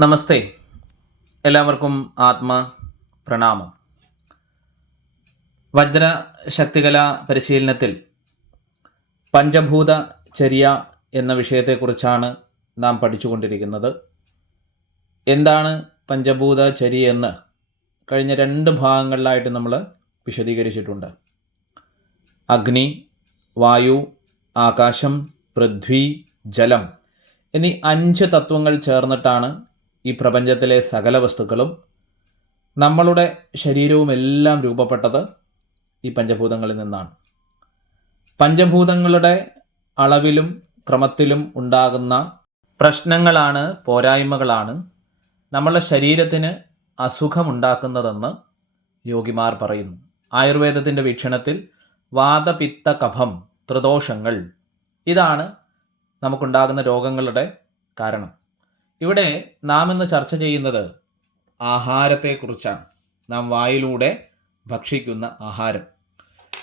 നമസ്തേ. എല്ലാവർക്കും ആത്മ പ്രണാമം. വജ്ര ശക്തികല പരിശീലനത്തിൽ പഞ്ചഭൂത ചര്യ എന്ന വിഷയത്തെക്കുറിച്ചാണ് നാം പഠിച്ചുകൊണ്ടിരിക്കുന്നത്. എന്താണ് പഞ്ചഭൂത ചര്യ എന്ന് കഴിഞ്ഞ രണ്ട് ഭാഗങ്ങളിലായിട്ട് നമ്മൾ വിശദീകരിച്ചിട്ടുണ്ട്. അഗ്നി വായു ആകാശം പൃഥ്വി ജലം എന്നീ അഞ്ച് തത്വങ്ങൾ ചേർന്നിട്ടാണ് ഈ പ്രപഞ്ചത്തിലെ സകല വസ്തുക്കളും നമ്മളുടെ ശരീരവും എല്ലാം രൂപപ്പെട്ടത് ഈ പഞ്ചഭൂതങ്ങളിൽ നിന്നാണ്. പഞ്ചഭൂതങ്ങളുടെ അളവിലും ക്രമത്തിലും ഉണ്ടാകുന്ന പ്രശ്നങ്ങളാണ് പോരായ്മകളാണ് നമ്മളുടെ ശരീരത്തിന് അസുഖമുണ്ടാക്കുന്നതെന്ന് യോഗിമാർ പറയുന്നു. ആയുർവേദത്തിന്റെ വീക്ഷണത്തിൽ വാതപിത്ത കഫം ത്രിദോഷങ്ങൾ ഇതാണ് നമുക്കുണ്ടാകുന്ന രോഗങ്ങളുടെ കാരണം. ഇവിടെ നാം ഇന്ന് ചർച്ച ചെയ്യുന്നത് ആഹാരത്തെക്കുറിച്ചാണ്. നാം വായിലൂടെ ഭക്ഷിക്കുന്ന ആഹാരം.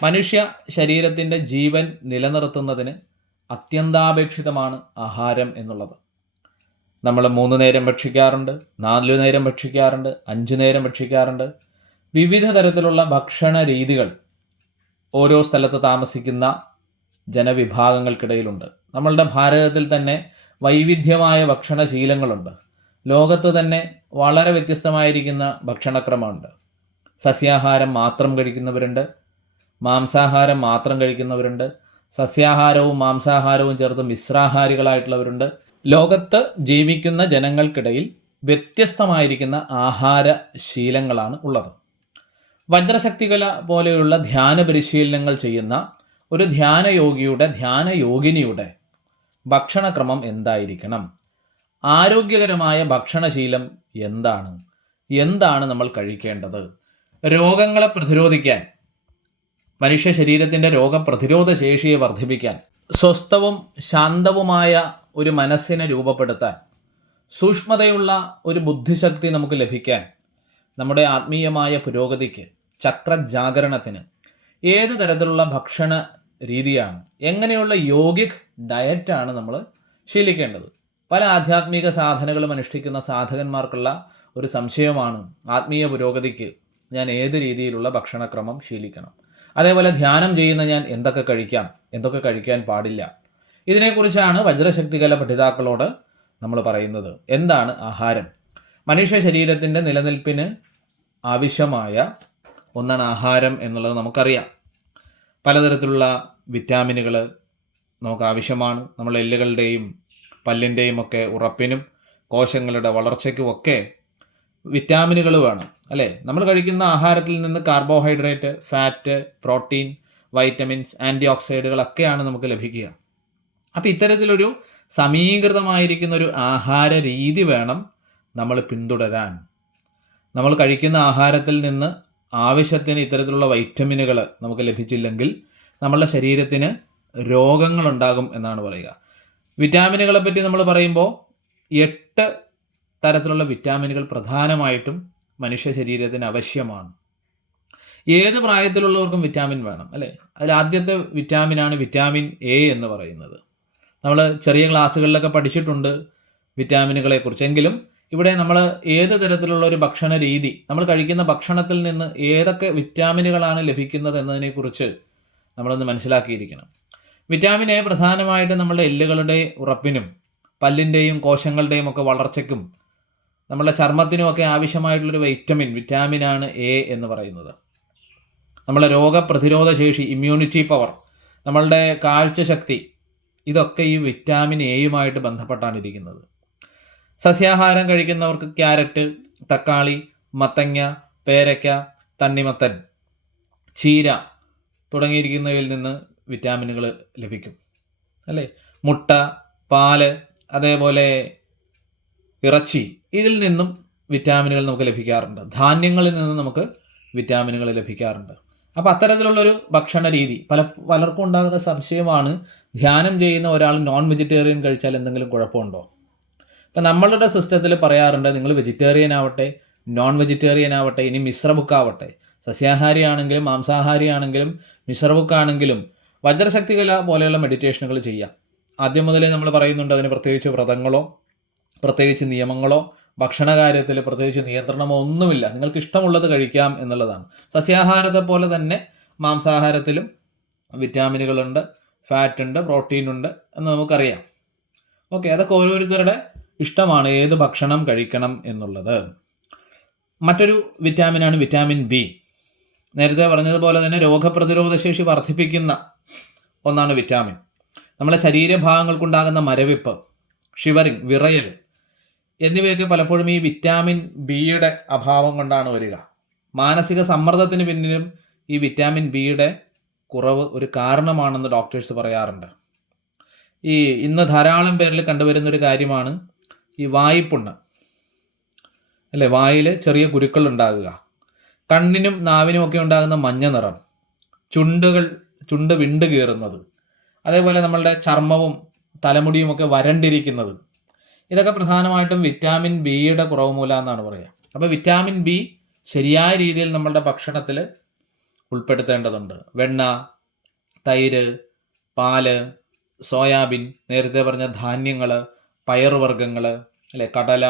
മനുഷ്യ ശരീരത്തിന്റെ ജീവൻ നിലനിർത്തുന്നതിന് അത്യന്താപേക്ഷിതമാണ് ആഹാരം എന്നുള്ളത്. നമ്മൾ മൂന്ന് നേരം ഭക്ഷിക്കാറുണ്ട് നാലു നേരം ഭക്ഷിക്കാറുണ്ട് അഞ്ച് നേരം ഭക്ഷിക്കാറുണ്ട്. വിവിധ തരത്തിലുള്ള ഭക്ഷണ രീതികൾ ഓരോ സ്ഥലത്ത് താമസിക്കുന്ന ജനവിഭാഗങ്ങൾക്കിടയിലുണ്ട്. നമ്മളുടെ ഭാരതത്തിൽ തന്നെ വൈവിധ്യമായ ഭക്ഷണശീലങ്ങളുണ്ട്. ലോകത്ത് തന്നെ വളരെ വ്യത്യസ്തമായിരിക്കുന്ന ഭക്ഷണക്രമമുണ്ട്. സസ്യാഹാരം മാത്രം കഴിക്കുന്നവരുണ്ട്. മാംസാഹാരം മാത്രം കഴിക്കുന്നവരുണ്ട്. സസ്യാഹാരവും മാംസാഹാരവും ചേർത്ത് മിശ്രാഹാരികളായിട്ടുള്ളവരുണ്ട്. ലോകത്ത് ജീവിക്കുന്ന ജനങ്ങൾക്കിടയിൽ വ്യത്യസ്തമായിരിക്കുന്ന ആഹാര ശീലങ്ങളാണ് ഉള്ളത്. വജ്രശക്തികല പോലെയുള്ള ധ്യാന പരിശീലനങ്ങൾ ചെയ്യുന്ന ഒരു ധ്യാനയോഗിയുടെ ധ്യാനയോഗിനിയുടെ ഭക്ഷണക്രമം എന്തായിരിക്കണം? ആരോഗ്യകരമായ ഭക്ഷണശീലം എന്താണ്? എന്താണ് നമ്മൾ കഴിക്കേണ്ടത്? രോഗങ്ങളെ പ്രതിരോധിക്കാൻ മനുഷ്യ ശരീരത്തിന്റെ രോഗപ്രതിരോധ ശേഷിയെ വർദ്ധിപ്പിക്കാൻ സ്വസ്ഥവും ശാന്തവുമായ ഒരു മനസ്സിനെ രൂപപ്പെടുത്താൻ സൂക്ഷ്മതയുള്ള ഒരു ബുദ്ധിശക്തി നമുക്ക് ലഭിക്കാൻ നമ്മുടെ ആത്മീയമായ പുരോഗതിക്ക് ചക്രജാഗരണത്തിന് ഏത് തരത്തിലുള്ള ഭക്ഷണ രീതിയാണ്. എങ്ങനെയുള്ള യോഗിക് ഡയറ്റാണ് നമ്മൾ ശീലിക്കേണ്ടത്. പല ആധ്യാത്മിക സാധനകളും അനുഷ്ഠിക്കുന്ന സാധകന്മാർക്കുള്ള ഒരു സംശയമാണ് ആത്മീയ പുരോഗതിക്ക് ഞാൻ ഏത് രീതിയിലുള്ള ഭക്ഷണക്രമം ശീലിക്കണം. അതേപോലെ ധ്യാനം ചെയ്യുന്ന ഞാൻ എന്തൊക്കെ കഴിക്കാം എന്തൊക്കെ കഴിക്കാൻ പാടില്ല. ഇതിനെക്കുറിച്ചാണ് വജ്രശക്തികല പഠിതാക്കളോട് നമ്മൾ പറയുന്നത്. എന്താണ് ആഹാരം? മനുഷ്യ ശരീരത്തിന്റെ നിലനിൽപ്പിന് ആവശ്യമായ ഒന്നാണ് ആഹാരം എന്നുള്ളത് നമുക്കറിയാം. പലതരത്തിലുള്ള വിറ്റാമിനുകൾ നമുക്ക് ആവശ്യമാണ് നമ്മൾ എല്ലുകളുടെയും പല്ലിന്റെയും ഒക്കെ ഉറപ്പിനും കോശങ്ങളുടെ വളർച്ചയ്ക്കും ഒക്കെ വിറ്റാമിനുകൾ വേണം അല്ലേ? നമ്മൾ കഴിക്കുന്ന ആഹാരത്തിൽ നിന്ന് കാർബോഹൈഡ്രേറ്റ് ഫാറ്റ് പ്രോട്ടീൻ വൈറ്റമിൻസ് ആന്റി ഓക്സൈഡുകളൊക്കെയാണ് നമുക്ക് ലഭിക്കുക. അപ്പോൾ ഇത്തരത്തിലൊരു സമീകൃതമായിരിക്കുന്ന ഒരു ആഹാര രീതി വേണം നമ്മൾ പിന്തുടരാൻ. നമ്മൾ കഴിക്കുന്ന ആഹാരത്തിൽ നിന്ന് ആവശ്യത്തിന് ഇത്തരത്തിലുള്ള വൈറ്റമിനുകൾ നമുക്ക് ലഭിച്ചില്ലെങ്കിൽ നമ്മളുടെ ശരീരത്തിന് രോഗങ്ങളുണ്ടാകും എന്നാണ് പറയുക. വിറ്റാമിനുകളെ പറ്റി നമ്മൾ പറയുമ്പോൾ എട്ട് തരത്തിലുള്ള വിറ്റാമിനുകൾ പ്രധാനമായിട്ടും മനുഷ്യ ശരീരത്തിന് ആവശ്യമാണ്. ഏത് പ്രായത്തിലുള്ളവർക്കും വിറ്റാമിൻ വേണം അല്ലേ? അതിൽ ആദ്യത്തെ വിറ്റാമിനാണ് വിറ്റാമിൻ എ എന്ന് പറയുന്നത്. നമ്മൾ ചെറിയ ക്ലാസ്സുകളിലൊക്കെ പഠിച്ചിട്ടുണ്ട് വിറ്റാമിനുകളെക്കുറിച്ച്. എങ്കിലും ഇവിടെ നമ്മൾ ഏത് തരത്തിലുള്ള ഒരു ഭക്ഷണ രീതി നമ്മൾ കഴിക്കുന്ന ഭക്ഷണത്തിൽ നിന്ന് ഏതൊക്കെ വിറ്റാമിനുകളാണ് ലഭിക്കുന്നത് എന്നതിനെക്കുറിച്ച് നമ്മളൊന്ന് മനസ്സിലാക്കിയിരിക്കണം. വിറ്റാമിൻ എ പ്രധാനമായിട്ട് നമ്മുടെ എല്ലുകളുടെ ഉറപ്പിനും പല്ലിന്റെയും കോശങ്ങളുടെയും ഒക്കെ വളർച്ചയ്ക്കും നമ്മുടെ ചർമ്മത്തിനും ഒക്കെ ആവശ്യമായിട്ടുള്ളൊരു വൈറ്റമിൻ വിറ്റാമിനാണ് എ എന്ന് പറയുന്നത്. നമ്മളെ രോഗപ്രതിരോധ ശേഷി ഇമ്മ്യൂണിറ്റി പവർ നമ്മളുടെ കാഴ്ചശക്തി ഇതൊക്കെ ഈ വിറ്റാമിൻ എയുമായിട്ട് ബന്ധപ്പെട്ടാണ് ഇരിക്കുന്നത്. സസ്യാഹാരം കഴിക്കുന്നവർക്ക് ക്യാരറ്റ് തക്കാളി മത്തങ്ങ പേരയ്ക്ക തണ്ണിമത്തൻ ചീര തുടങ്ങിയിരിക്കുന്നവയിൽ നിന്ന് വിറ്റാമിനുകൾ ലഭിക്കും. അല്ലേ? മുട്ട പാൽ അതേപോലെ ഇറച്ചി ഇതിൽ നിന്നും വിറ്റാമിനുകൾ നമുക്ക് ലഭിക്കാറുണ്ട്. ധാന്യങ്ങളിൽ നിന്നും നമുക്ക് വിറ്റാമിനുകൾ ലഭിക്കാറുണ്ട്. അപ്പോൾ അത്തരത്തിലുള്ളൊരു ഭക്ഷണ രീതി പല പലർക്കും ഉണ്ടാകുന്ന സംശയമാണ് ധ്യാനം ചെയ്യുന്ന ഒരാൾ നോൺ വെജിറ്റേറിയൻ കഴിച്ചാൽ എന്തെങ്കിലും കുഴപ്പമുണ്ടോ? ഇപ്പം നമ്മളുടെ സിസ്റ്റത്തിൽ പറയാറുണ്ട് നിങ്ങൾ വെജിറ്റേറിയൻ ആവട്ടെ നോൺ വെജിറ്റേറിയൻ ആവട്ടെ ഇനി മിശ്ര ബുക്കാവട്ടെ മാംസാഹാരിയാണെങ്കിലും ആണെങ്കിലും മാംസാഹാരി ആണെങ്കിലും മിശ്ര വജ്രശക്തികല പോലെയുള്ള മെഡിറ്റേഷനുകൾ ചെയ്യാം ആദ്യം മുതലേ നമ്മൾ പറയുന്നുണ്ട് അതിന് പ്രത്യേകിച്ച് വ്രതങ്ങളോ പ്രത്യേകിച്ച് നിയമങ്ങളോ ഭക്ഷണ കാര്യത്തിൽ പ്രത്യേകിച്ച് നിയന്ത്രണമോ ഒന്നുമില്ല. നിങ്ങൾക്ക് ഇഷ്ടമുള്ളത് കഴിക്കാം എന്നുള്ളതാണ്. സസ്യാഹാരത്തെ പോലെ തന്നെ മാംസാഹാരത്തിലും വിറ്റാമിനുകളുണ്ട് ഫാറ്റ് ഉണ്ട് പ്രോട്ടീൻ ഉണ്ട് എന്ന് നമുക്കറിയാം. ഓക്കെ അതൊക്കെ ഓരോരുത്തരുടെ ഇഷ്ടമാണ് ഏത് ഭക്ഷണം കഴിക്കണം എന്നുള്ളത്. മറ്റൊരു വിറ്റാമിനാണ് വിറ്റാമിൻ ബി നേരത്തെ പറഞ്ഞതുപോലെ തന്നെ രോഗപ്രതിരോധ ശേഷി വർദ്ധിപ്പിക്കുന്ന ഒന്നാണ് വിറ്റാമിൻ. നമ്മളെ ശരീരഭാഗങ്ങൾക്കുണ്ടാകുന്ന മരവിപ്പ് ഷിവറിങ് വിറയൽ എന്നിവയൊക്കെ പലപ്പോഴും ഈ വിറ്റാമിൻ ബിയുടെ അഭാവം കൊണ്ടാണ് വരിക. മാനസിക സമ്മർദ്ദത്തിന് പിന്നിലും ഈ വിറ്റാമിൻ ബിയുടെ കുറവ് ഒരു കാരണമാണെന്ന് ഡോക്ടേഴ്സ് പറയാറുണ്ട്. ഈ ഇന്ന് ധാരാളം പേരിൽ കണ്ടുവരുന്ന ഒരു കാര്യമാണ് ഈ വായ്പുണ്ണ്. അല്ലേ? വായിൽ ചെറിയ കുരുക്കൾ ഉണ്ടാകുക. കണ്ണിനും നാവിനും ഒക്കെ ഉണ്ടാകുന്ന മഞ്ഞ നിറം ചുണ്ടുകൾ ചുണ്ട് വിണ്ട് കീറുന്നത് അതേപോലെ നമ്മളുടെ ചർമ്മവും തലമുടിയും ഒക്കെ വരണ്ടിരിക്കുന്നത്. ഇതൊക്കെ പ്രധാനമായിട്ടും വിറ്റാമിൻ ബിയുടെ കുറവ് മൂലം എന്നാണ് പറയുക. അപ്പോൾ വിറ്റാമിൻ ബി ശരിയായ രീതിയിൽ നമ്മളുടെ ഭക്ഷണത്തിൽ ഉൾപ്പെടുത്തേണ്ടതുണ്ട്. വെണ്ണ തൈര് പാൽ സോയാബീൻ നേരത്തെ പറഞ്ഞ ധാന്യങ്ങൾ പയറുവർഗങ്ങൾ അല്ലെ കടല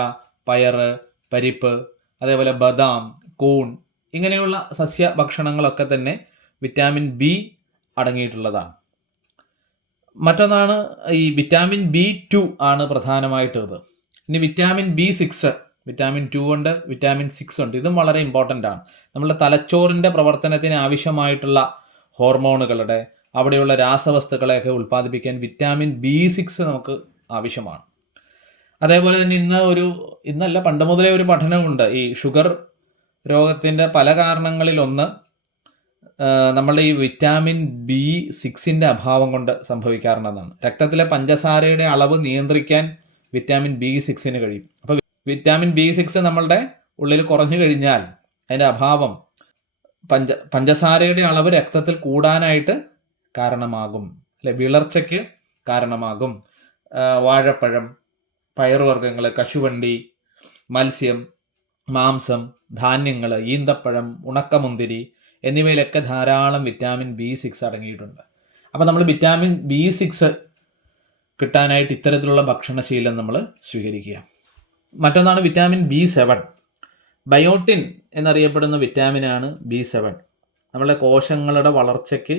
പയറ് പരിപ്പ് അതേപോലെ ബദാം കൂൺ ഇങ്ങനെയുള്ള സസ്യ ഭക്ഷണങ്ങളൊക്കെ തന്നെ വിറ്റാമിൻ ബി അടങ്ങിയിട്ടുള്ളതാണ്. മറ്റൊന്നാണ് ഈ വിറ്റാമിൻ ബി ടു ആണ് പ്രധാനമായിട്ടുള്ളത്. ഇനി vitamin B six vitamin two ഉണ്ട് വിറ്റാമിൻ സിക്സ് ഉണ്ട്. ഇതും വളരെ ഇമ്പോർട്ടന്റ് ആണ്. നമ്മുടെ തലച്ചോറിന്റെ പ്രവർത്തനത്തിന് ആവശ്യമായിട്ടുള്ള ഹോർമോണുകളുടെ അവിടെയുള്ള രാസവസ്തുക്കളെയൊക്കെ ഉൽപ്പാദിപ്പിക്കാൻ വിറ്റാമിൻ ബി സിക്സ് നമുക്ക് ആവശ്യമാണ്. അതേപോലെ തന്നെ ഇന്ന് ഒരു ഇന്നല്ല പണ്ട് മുതലേ ഒരു പഠനമുണ്ട്. ഈ ഷുഗർ രോഗത്തിന്റെ പല കാരണങ്ങളിലൊന്ന് നമ്മളുടെ ഈ വിറ്റാമിൻ ബി സിക്സിന്റെ അഭാവം കൊണ്ട് സംഭവിക്കാറുണ്ടെന്നാണ്. രക്തത്തിലെ പഞ്ചസാരയുടെ അളവ് നിയന്ത്രിക്കാൻ വിറ്റാമിൻ ബി സിക്സിന് കഴിയും. അപ്പോൾ വിറ്റാമിൻ ബി സിക്സ് നമ്മളുടെ ഉള്ളിൽ കുറഞ്ഞു കഴിഞ്ഞാൽ അതിന്റെ അഭാവം പഞ്ച പഞ്ചസാരയുടെ അളവ് രക്തത്തിൽ കൂടാനായിട്ട് കാരണമാകും. അല്ലെ വിളർച്ചയ്ക്ക് കാരണമാകും. വാഴപ്പഴം പയറുവർഗങ്ങൾ കശുവണ്ടി മത്സ്യം മാംസം ധാന്യങ്ങൾ ഈന്തപ്പഴം ഉണക്കമുന്തിരി എന്നിവയിലൊക്കെ ധാരാളം വിറ്റാമിൻ ബി സിക്സ് അടങ്ങിയിട്ടുണ്ട്. അപ്പോൾ നമ്മൾ വിറ്റാമിൻ ബി സിക്സ് കിട്ടാനായിട്ട് ഇത്തരത്തിലുള്ള ഭക്ഷണശീലം നമ്മൾ സ്വീകരിക്കുക. മറ്റൊന്നാണ് വിറ്റാമിൻ ബി സെവൻ ബയോട്ടിൻ എന്നറിയപ്പെടുന്ന വിറ്റാമിനാണ് ബി സെവൻ നമ്മളെ കോശങ്ങളുടെ വളർച്ചയ്ക്ക്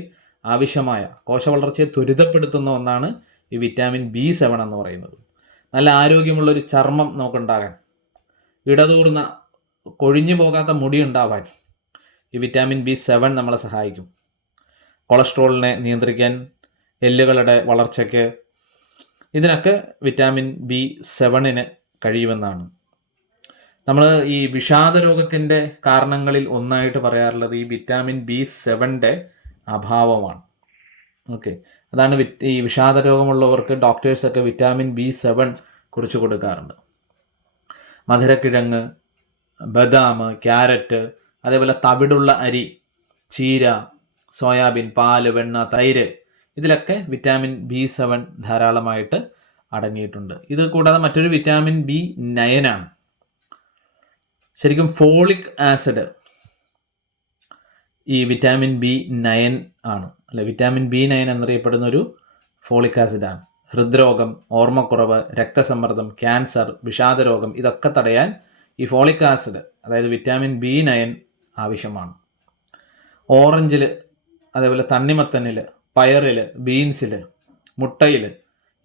ആവശ്യമായ കോശ വളർച്ചയെ ത്വരിതപ്പെടുത്തുന്ന ഒന്നാണ് ഈ വിറ്റാമിൻ ബി സെവൻ എന്ന് പറയുന്നത്. നല്ല ആരോഗ്യമുള്ളൊരു ചർമ്മം നമുക്കുണ്ടാകാൻ ഇടതൂർന്ന കൊഴിഞ്ഞു പോകാത്ത മുടി ഉണ്ടാവാൻ ഈ വിറ്റാമിൻ ബി സെവൻ നമ്മളെ സഹായിക്കും. കൊളസ്ട്രോളിനെ നിയന്ത്രിക്കാൻ എല്ലുകളുടെ വളർച്ചയ്ക്ക് ഇതിനൊക്കെ വിറ്റാമിൻ ബി സെവനിന് കഴിയുമെന്നാണ്. നമ്മൾ ഈ വിഷാദ രോഗത്തിന്റെ കാരണങ്ങളിൽ ഒന്നായിട്ട് പറയാറുള്ളത് ഈ വിറ്റാമിൻ ബി സെവന്റെ അഭാവമാണ്. ഓക്കെ. അതാണ് ഈ വിഷാദ രോഗമുള്ളവർക്ക് ഡോക്ടേഴ്സൊക്കെ വിറ്റാമിൻ ബി സെവൻ കുറിച്ച് കൊടുക്കാറുണ്ട്. മധുരക്കിഴങ്ങ് ബദാം ക്യാരറ്റ് അതേപോലെ തവിടുള്ള അരി ചീര സോയാബീൻ പാൽ വെണ്ണ തൈര് ഇതിലൊക്കെ വിറ്റാമിൻ ബി സെവൻ ധാരാളമായിട്ട് അടങ്ങിയിട്ടുണ്ട്. ഇത് കൂടാതെ മറ്റൊരു വിറ്റാമിൻ ബി നയനാണ് ശരിക്കും ഫോളിക് ആസിഡ് ഈ വിറ്റാമിൻ ബി നയൻ ആണ്. അല്ല വിറ്റാമിൻ ബി നയൻ എന്നറിയപ്പെടുന്ന ഒരു ഫോളിക് ആസിഡാണ്. ഹൃദ്രോഗം ഓർമ്മക്കുറവ് രക്തസമ്മർദ്ദം ക്യാൻസർ വിഷാദരോഗം ഇതൊക്കെ തടയാൻ ഈ ഫോളിക് ആസിഡ് അതായത് വിറ്റാമിൻ ബി നയൻ ആവശ്യമാണ്. ഓറഞ്ചിൽ അതേപോലെ തണ്ണിമത്തനിൽ പയറിൽ ബീൻസിൽ മുട്ടയിൽ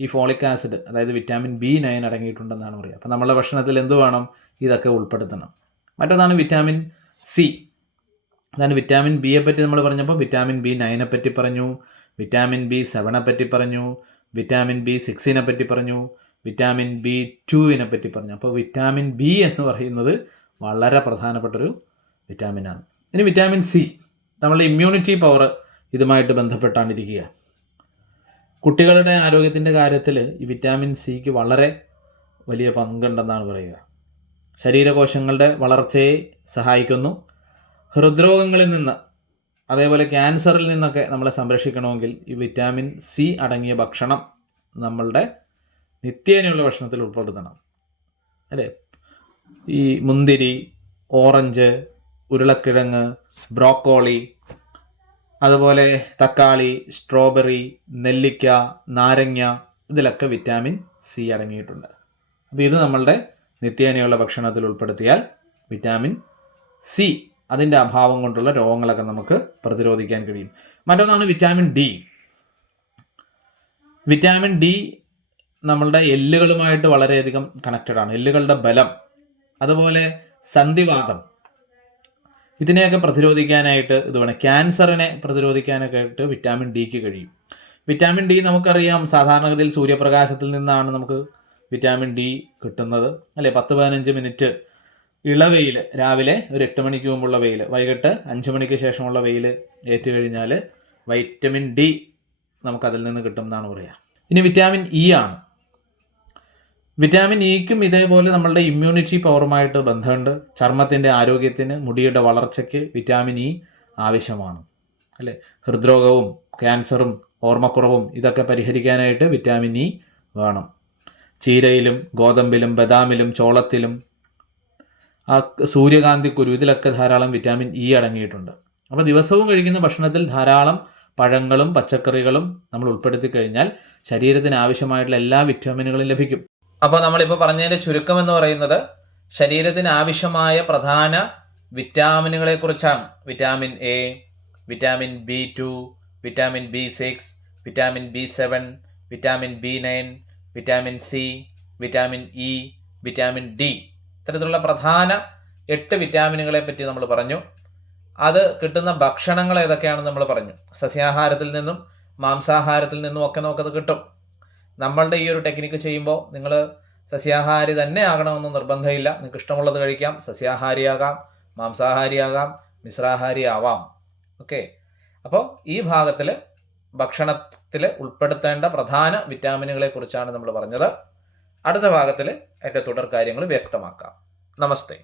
ഈ ഫോളിക് ആസിഡ് അതായത് വിറ്റാമിൻ ബി നയൻ അടങ്ങിയിട്ടുണ്ടെന്നാണ് പറയുക. അപ്പോൾ നമ്മുടെ ഭക്ഷണത്തിൽ എന്ത് വേണം? ഇതൊക്കെ ഉൾപ്പെടുത്തണം. മറ്റൊന്നാണ് വിറ്റാമിൻ സി. അതാണ് വിറ്റാമിൻ ബിയെ പറ്റി നമ്മൾ പറഞ്ഞപ്പോൾ വിറ്റാമിൻ ബി നയനെ പറ്റി പറഞ്ഞു വിറ്റാമിൻ ബി സെവനെ പറ്റി പറഞ്ഞു വിറ്റാമിൻ ബി സിക്സിനെ പറ്റി പറഞ്ഞു വിറ്റാമിൻ ബി ടുവിനെ പറ്റി പറഞ്ഞു. അപ്പോൾ വിറ്റാമിൻ ബി എന്ന് പറയുന്നത് വളരെ പ്രധാനപ്പെട്ടൊരു വിറ്റാമിനാണ്. ഇനി വിറ്റാമിൻ സി. നമ്മളുടെ ഇമ്മ്യൂണിറ്റി പവർ ഇതുമായിട്ട് ബന്ധപ്പെട്ടാണ് ഇരിക്കുക കുട്ടികളുടെ ആരോഗ്യത്തിന്റെ കാര്യത്തിൽ ഈ വിറ്റാമിൻ സിക്ക് വളരെ വലിയ പങ്കുണ്ടെന്നാണ് പറയുക. ശരീരകോശങ്ങളുടെ വളർച്ചയെ സഹായിക്കുന്നു. ഹൃദ്രോഗങ്ങളിൽ നിന്ന് അതേപോലെ ക്യാൻസറിൽ നിന്നൊക്കെ നമ്മളെ സംരക്ഷിക്കണമെങ്കിൽ ഈ വിറ്റാമിൻ സി അടങ്ങിയ ഭക്ഷണം നമ്മളുടെ നിത്യേനയുള്ള ഭക്ഷണത്തിൽ ഉൾപ്പെടുത്തണം. അല്ലേ? ഈ മുന്തിരി ഓറഞ്ച് ഉരുളക്കിഴങ്ങ് ബ്രോക്കോളി അതുപോലെ തക്കാളി സ്ട്രോബെറി നെല്ലിക്ക നാരങ്ങ ഇതിലൊക്കെ വിറ്റാമിൻ സി അടങ്ങിയിട്ടുണ്ട്. അപ്പോൾ ഇത് നമ്മളുടെ നിത്യേനയുള്ള ഭക്ഷണത്തിൽ ഉൾപ്പെടുത്തിയാൽ വിറ്റാമിൻ സി അതിന്റെ അഭാവം കൊണ്ടുള്ള രോഗങ്ങളൊക്കെ നമുക്ക് പ്രതിരോധിക്കാൻ കഴിയും. മറ്റൊന്നാണ് വിറ്റാമിൻ ഡി. വിറ്റാമിൻ ഡി നമ്മളുടെ എല്ലുകളുമായിട്ട് വളരെയധികം കണക്റ്റഡ് ആണ്. എല്ലുകളുടെ ബലം അതുപോലെ സന്ധിവാദം ഇതിനെയൊക്കെ പ്രതിരോധിക്കാനായിട്ട് ഇത് വേണം. ക്യാൻസറിനെ പ്രതിരോധിക്കാനൊക്കെ ആയിട്ട് വിറ്റാമിൻ ഡിക്ക് കഴിയും. വിറ്റാമിൻ ഡി നമുക്കറിയാം സാധാരണഗതിയിൽ സൂര്യപ്രകാശത്തിൽ നിന്നാണ് നമുക്ക് വിറ്റാമിൻ ഡി കിട്ടുന്നത്. അല്ലേ പത്ത് പതിനഞ്ച് മിനിറ്റ് ഇളവെയിൽ രാവിലെ ഒരു എട്ട് മണിക്ക് മുമ്പുള്ള വെയിൽ വൈകിട്ട് അഞ്ച് മണിക്ക് ശേഷമുള്ള വെയിൽ ഏറ്റു കഴിഞ്ഞാൽ വൈറ്റമിൻ ഡി നമുക്കതിൽ നിന്ന് കിട്ടും എന്നാണ് പറയുക ഇനി വിറ്റാമിൻ ഇ ആണ്. വിറ്റാമിൻ ഇക്കും ഇതേപോലെ നമ്മളുടെ ഇമ്മ്യൂണിറ്റി പവറുമായിട്ട് ബന്ധമുണ്ട്. ചർമ്മത്തിന്റെ ആരോഗ്യത്തിന് മുടിയുടെ വളർച്ചയ്ക്ക് വിറ്റാമിൻ ഇ ആവശ്യമാണ്. അല്ലേ? ഹൃദ്രോഗവും ക്യാൻസറും ഓർമ്മക്കുറവും ഇതൊക്കെ പരിഹരിക്കാനായിട്ട് വിറ്റാമിൻ ഇ വേണം. ചീരയിലും ഗോതമ്പിലും ബദാമിലും ചോളത്തിലും ആ സൂര്യകാന്തി കുരു ഇതിലൊക്കെ ധാരാളം വിറ്റാമിൻ ഇ അടങ്ങിയിട്ടുണ്ട്. അപ്പോൾ ദിവസവും കഴിക്കുന്ന ഭക്ഷണത്തിൽ ധാരാളം പഴങ്ങളും പച്ചക്കറികളും നമ്മൾ ഉൾപ്പെടുത്തി കഴിഞ്ഞാൽ ശരീരത്തിന് ആവശ്യമായിട്ടുള്ള എല്ലാ വിറ്റാമിനുകളും ലഭിക്കും. അപ്പോൾ നമ്മളിപ്പോൾ പറഞ്ഞതിന്റെ ചുരുക്കം എന്ന് പറയുന്നത് ശരീരത്തിന് ആവശ്യമായ പ്രധാന വിറ്റാമിനുകളെ കുറിച്ചാണ്. Vitamin A vitamin B two vitamin B six vitamin B seven vitamin B nine vitamin C vitamin E vitamin D ഇത്തരത്തിലുള്ള പ്രധാന എട്ട് വിറ്റാമിനുകളെ പറ്റി നമ്മൾ പറഞ്ഞു. അത് കിട്ടുന്ന ഭക്ഷണങ്ങൾ ഏതൊക്കെയാണെന്ന് നമ്മൾ പറഞ്ഞു. സസ്യാഹാരത്തിൽ നിന്നും മാംസാഹാരത്തിൽ നിന്നും ഒക്കെ നമുക്കത് കിട്ടും. നമ്മളുടെ ഈ ഒരു ടെക്നിക്ക് ചെയ്യുമ്പോൾ നിങ്ങൾ സസ്യാഹാരി തന്നെ ആകണമെന്ന് നിർബന്ധമില്ല. നിങ്ങൾക്ക് ഇഷ്ടമുള്ളത് കഴിക്കാം. സസ്യാഹാരിയാകാം മാംസാഹാരിയാകാം മിശ്രാഹാരി ആവാം ഓക്കെ അപ്പോൾ ഈ ഭാഗത്തിൽ ഭക്ഷണത്തിൽ ഉൾപ്പെടുത്തേണ്ട പ്രധാന വിറ്റാമിനുകളെ കുറിച്ചാണ് നമ്മൾ പറഞ്ഞത്. അടുത്ത ഭാഗത്തിൽ അതിന്റെ തുടർ കാര്യങ്ങൾ വ്യക്തമാക്കാം. നമസ്തേ.